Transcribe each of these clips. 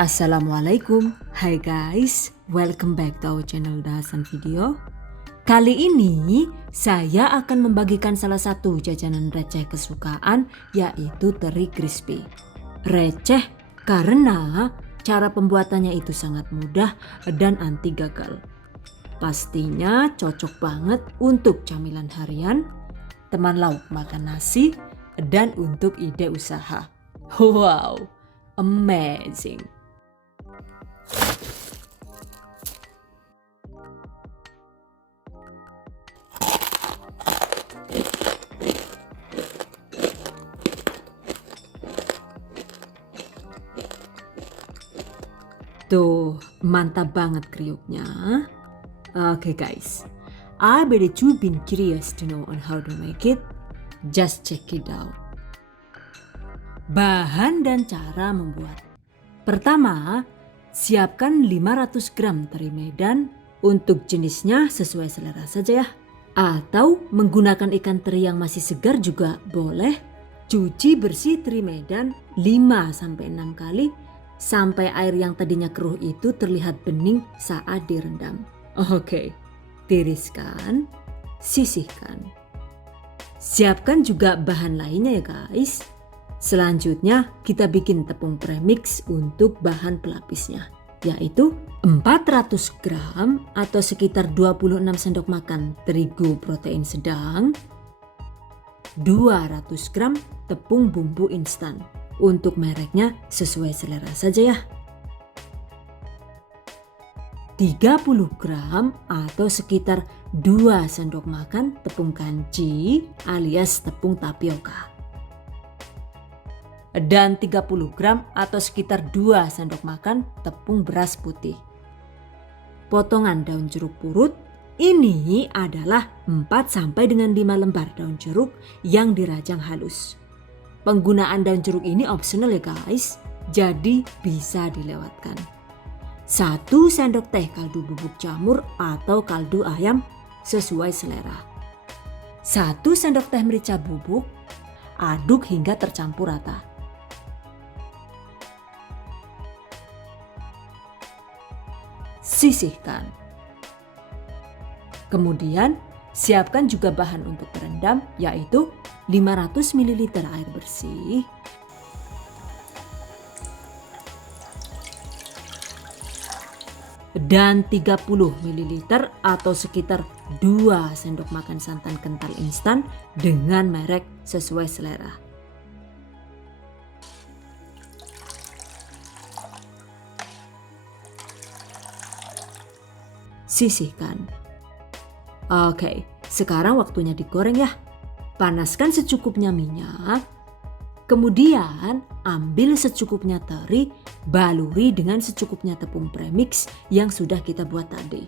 Assalamualaikum, hai guys, welcome back to our channel Dahasan Video. Kali ini saya akan membagikan salah satu jajanan receh kesukaan, yaitu teri crispy. Receh karena cara pembuatannya itu sangat mudah dan anti gagal. Pastinya cocok banget untuk camilan harian, teman lauk makan nasi, dan untuk ide usaha. Wow, amazing! Tuh, mantap banget kriuknya. Okay guys, I bet you've been curious to know on how to make it. Just check it out. Bahan dan cara membuat. Pertama, siapkan 500 gram teri Medan. Untuk jenisnya sesuai selera saja ya. Atau menggunakan ikan teri yang masih segar juga boleh. Cuci bersih teri Medan 5-6 kali sampai air yang tadinya keruh itu terlihat bening saat direndam. Oke, tiriskan, sisihkan. Siapkan juga bahan lainnya ya guys. Selanjutnya kita bikin tepung premix untuk bahan pelapisnya, yaitu 400 gram atau sekitar 26 sendok makan terigu protein sedang, 200 gram tepung bumbu instan. Untuk mereknya sesuai selera saja ya. 30 gram atau sekitar 2 sendok makan tepung kanji alias tepung tapioka. Dan 30 gram atau sekitar 2 sendok makan tepung beras putih. Potongan daun jeruk purut ini adalah 4-5 lembar daun jeruk yang dirajang halus. Penggunaan daun jeruk ini opsional ya guys, jadi bisa dilewatkan. 1 sendok teh kaldu bubuk jamur atau kaldu ayam sesuai selera. 1 sendok teh merica bubuk, aduk hingga tercampur rata. Sisihkan. Kemudian siapkan juga bahan untuk berendam, yaitu 500 ml air bersih, dan 30 ml atau sekitar 2 sendok makan santan kental instan dengan merek sesuai selera. Sisihkan. Oke, sekarang waktunya digoreng ya. Panaskan secukupnya minyak, kemudian ambil secukupnya teri, baluri dengan secukupnya tepung premix yang sudah kita buat tadi.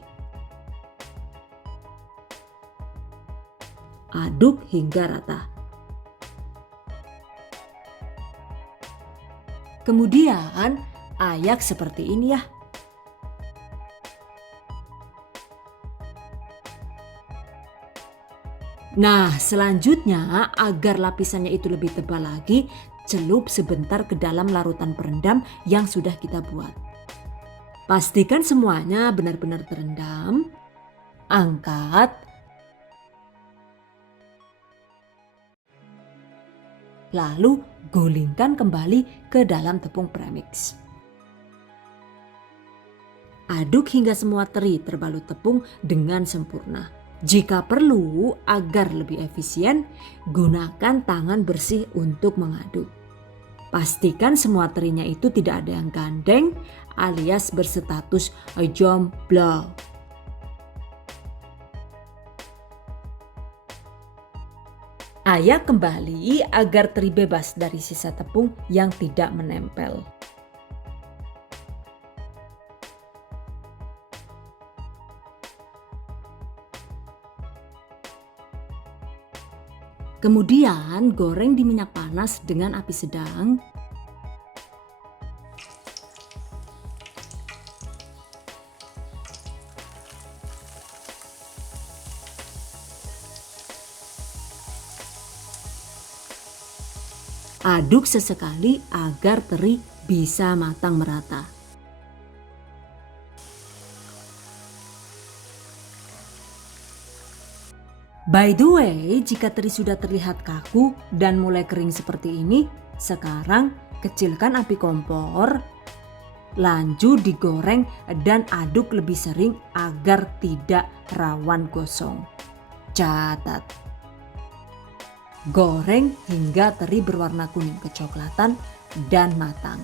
Aduk hingga rata. Kemudian ayak seperti ini ya. Nah, selanjutnya agar lapisannya itu lebih tebal lagi, celup sebentar ke dalam larutan perendam yang sudah kita buat. Pastikan semuanya benar-benar terendam. Angkat. Lalu gulingkan kembali ke dalam tepung premix. Aduk hingga semua teri terbalut tepung dengan sempurna. Jika perlu, agar lebih efisien, gunakan tangan bersih untuk mengaduk. Pastikan semua terinya itu tidak ada yang gandeng alias berstatus jomblo. Ayak kembali agar teri bebas dari sisa tepung yang tidak menempel. Kemudian goreng di minyak panas dengan api sedang. Aduk sesekali agar teri bisa matang merata. By the way, jika teri sudah terlihat kaku dan mulai kering seperti ini, sekarang kecilkan api kompor, lanjut digoreng dan aduk lebih sering agar tidak rawan gosong. Catat, goreng hingga teri berwarna kuning kecoklatan dan matang.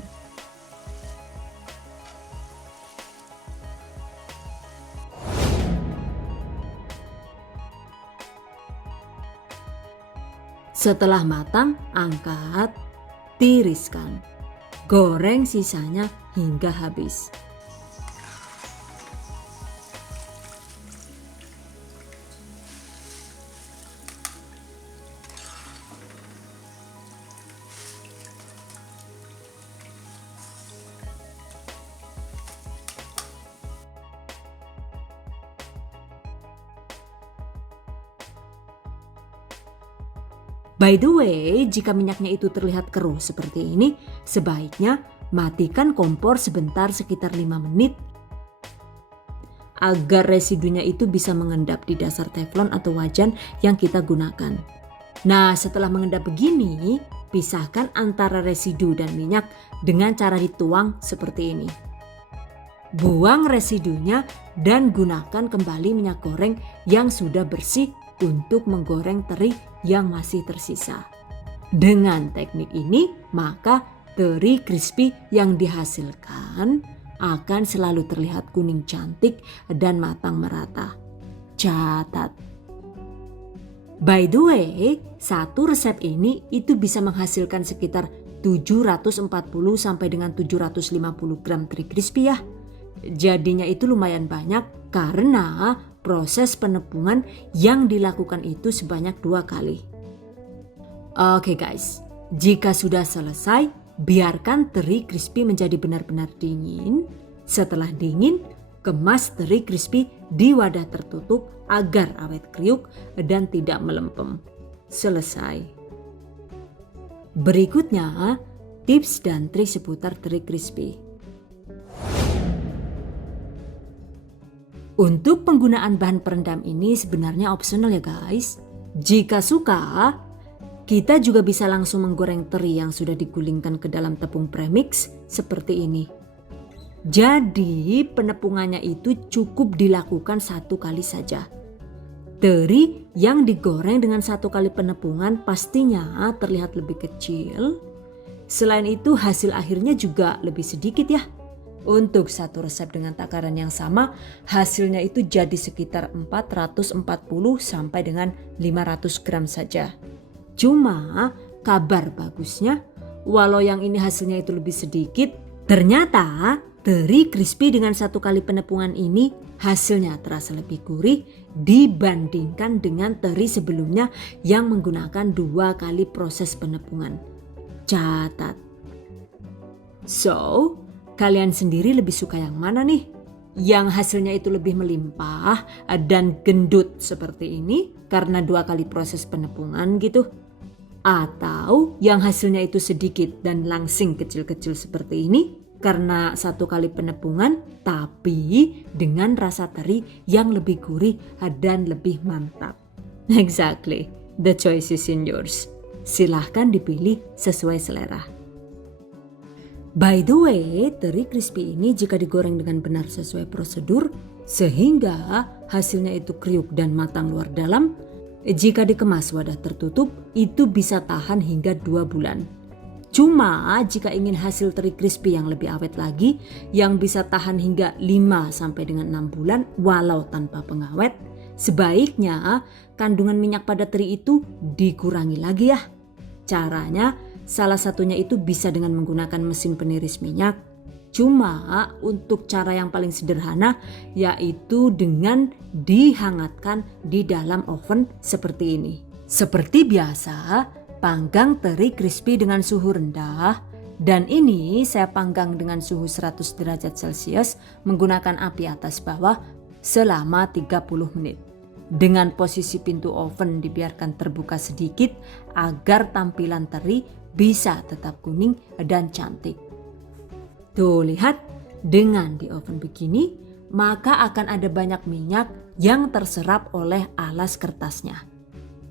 Setelah matang, angkat, tiriskan. Goreng sisanya hingga habis. By the way, jika minyaknya itu terlihat keruh seperti ini, sebaiknya matikan kompor sebentar sekitar 5 menit agar residunya itu bisa mengendap di dasar teflon atau wajan yang kita gunakan. Nah, setelah mengendap begini, pisahkan antara residu dan minyak dengan cara dituang seperti ini. Buang residunya dan gunakan kembali minyak goreng yang sudah bersih untuk menggoreng teri yang masih tersisa. Dengan teknik ini, maka teri crispy yang dihasilkan akan selalu terlihat kuning cantik dan matang merata. Catat. By the way, satu resep ini itu bisa menghasilkan sekitar 740 sampai dengan 750 gram teri crispy ya. Jadinya itu lumayan banyak karena proses penepungan yang dilakukan itu sebanyak 2 kali. Oke guys, jika sudah selesai, biarkan teri crispy menjadi benar-benar dingin. Setelah dingin, kemas teri crispy di wadah tertutup agar awet kriuk dan tidak melempem. Selesai. Berikutnya, tips dan trik seputar teri crispy. Untuk penggunaan bahan perendam ini sebenarnya opsional ya guys. Jika suka, kita juga bisa langsung menggoreng teri yang sudah digulingkan ke dalam tepung premix seperti ini. Jadi penepungannya itu cukup dilakukan 1 kali saja. Teri yang digoreng dengan 1 kali penepungan pastinya terlihat lebih kecil. Selain itu hasil akhirnya juga lebih sedikit ya. Untuk satu resep dengan takaran yang sama, hasilnya itu jadi sekitar 440 sampai dengan 500 gram saja. Cuma kabar bagusnya, walau yang ini hasilnya itu lebih sedikit, ternyata teri crispy dengan 1 kali penepungan ini hasilnya terasa lebih gurih dibandingkan dengan teri sebelumnya yang menggunakan 2 kali proses penepungan. Catat. So, kalian sendiri lebih suka yang mana nih? Yang hasilnya itu lebih melimpah dan gendut seperti ini karena 2 kali proses penepungan gitu? Atau yang hasilnya itu sedikit dan langsing kecil-kecil seperti ini karena 1 kali penepungan tapi dengan rasa teri yang lebih gurih dan lebih mantap? Exactly, the choice is in yours. Silahkan dipilih sesuai selera. By the way, teri crispy ini jika digoreng dengan benar sesuai prosedur sehingga hasilnya itu kriuk dan matang luar dalam, jika dikemas wadah tertutup itu bisa tahan hingga 2 bulan. Cuma jika ingin hasil teri crispy yang lebih awet lagi yang bisa tahan hingga 5 sampai dengan 6 bulan walau tanpa pengawet, sebaiknya kandungan minyak pada teri itu dikurangi lagi ya. Caranya salah satunya itu bisa dengan menggunakan mesin peniris minyak. Cuma untuk cara yang paling sederhana yaitu dengan dihangatkan di dalam oven seperti ini. Seperti biasa, panggang teri crispy dengan suhu rendah. Dan ini saya panggang dengan suhu 100 derajat Celcius menggunakan api atas bawah selama 30 menit. Dengan posisi pintu oven dibiarkan terbuka sedikit agar tampilan teri bisa tetap kuning dan cantik. Tuh lihat, dengan di oven begini maka akan ada banyak minyak yang terserap oleh alas kertasnya.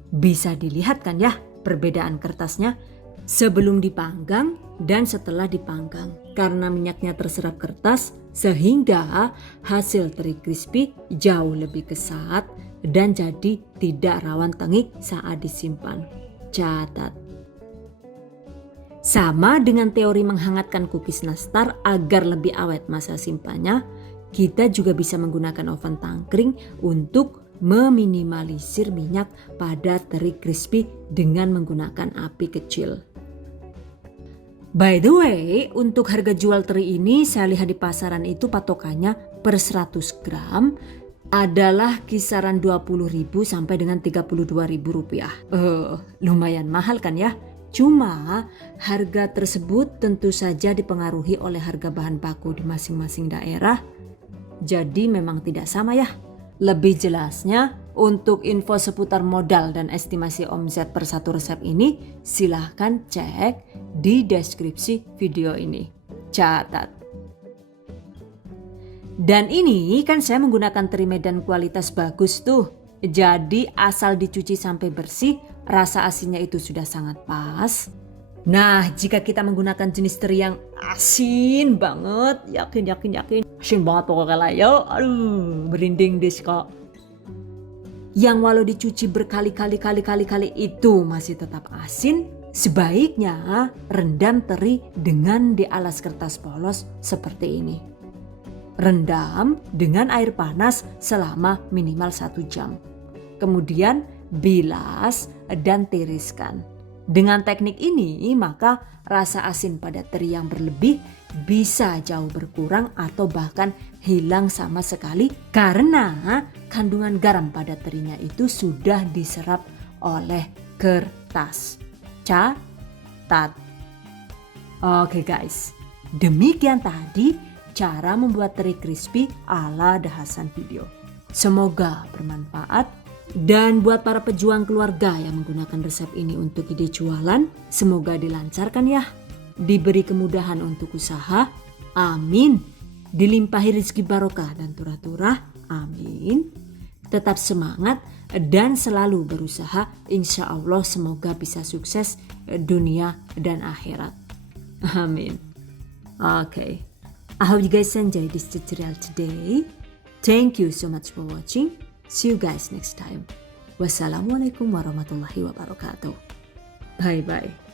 Bisa dilihat kan ya perbedaan kertasnya sebelum dipanggang dan setelah dipanggang. Karena minyaknya terserap kertas sehingga hasil teri crispy jauh lebih kesat dan jadi tidak rawan tengik saat disimpan. Catat. Sama dengan teori menghangatkan cookies nastar agar lebih awet masa simpannya, kita juga bisa menggunakan oven tangkring untuk meminimalisir minyak pada teri crispy dengan menggunakan api kecil. By the way, untuk harga jual teri ini saya lihat di pasaran itu patokannya per 100 gram adalah kisaran 20.000 sampai dengan 32.000 rupiah. Lumayan mahal kan ya? Cuma harga tersebut tentu saja dipengaruhi oleh harga bahan baku di masing-masing daerah. Jadi memang tidak sama ya. Lebih jelasnya, untuk info seputar modal dan estimasi omset per satu resep ini, silahkan cek di deskripsi video ini. Catat. Dan ini kan saya menggunakan teri Medan kualitas bagus tuh. Jadi asal dicuci sampai bersih, rasa asinnya itu sudah sangat pas. Nah, jika kita menggunakan jenis teri yang asin banget, yakin. Asin banget pokoknya lah ya. Aduh, berinding deh kok. Yang walau dicuci berkali-kali itu masih tetap asin, sebaiknya rendam teri dengan dialas kertas polos seperti ini. Rendam dengan air panas selama minimal 1 jam. Kemudian bilas dan tiriskan. Dengan teknik ini maka rasa asin pada teri yang berlebih bisa jauh berkurang atau bahkan hilang sama sekali karena kandungan garam pada terinya itu sudah diserap oleh kertas. Catat. Oke guys, demikian tadi cara membuat teri crispy ala The Hasan video. Semoga bermanfaat. Dan buat para pejuang keluarga yang menggunakan resep ini untuk ide jualan, semoga dilancarkan ya. Diberi kemudahan untuk usaha, amin. Dilimpahi rezeki barokah dan turah-turah, amin. Tetap semangat dan selalu berusaha, insya Allah semoga bisa sukses dunia dan akhirat. Amin. Okay. I hope you guys enjoy this tutorial today. Thank you so much for watching. See you guys next time. Wassalamualaikum warahmatullahi wabarakatuh. Bye bye.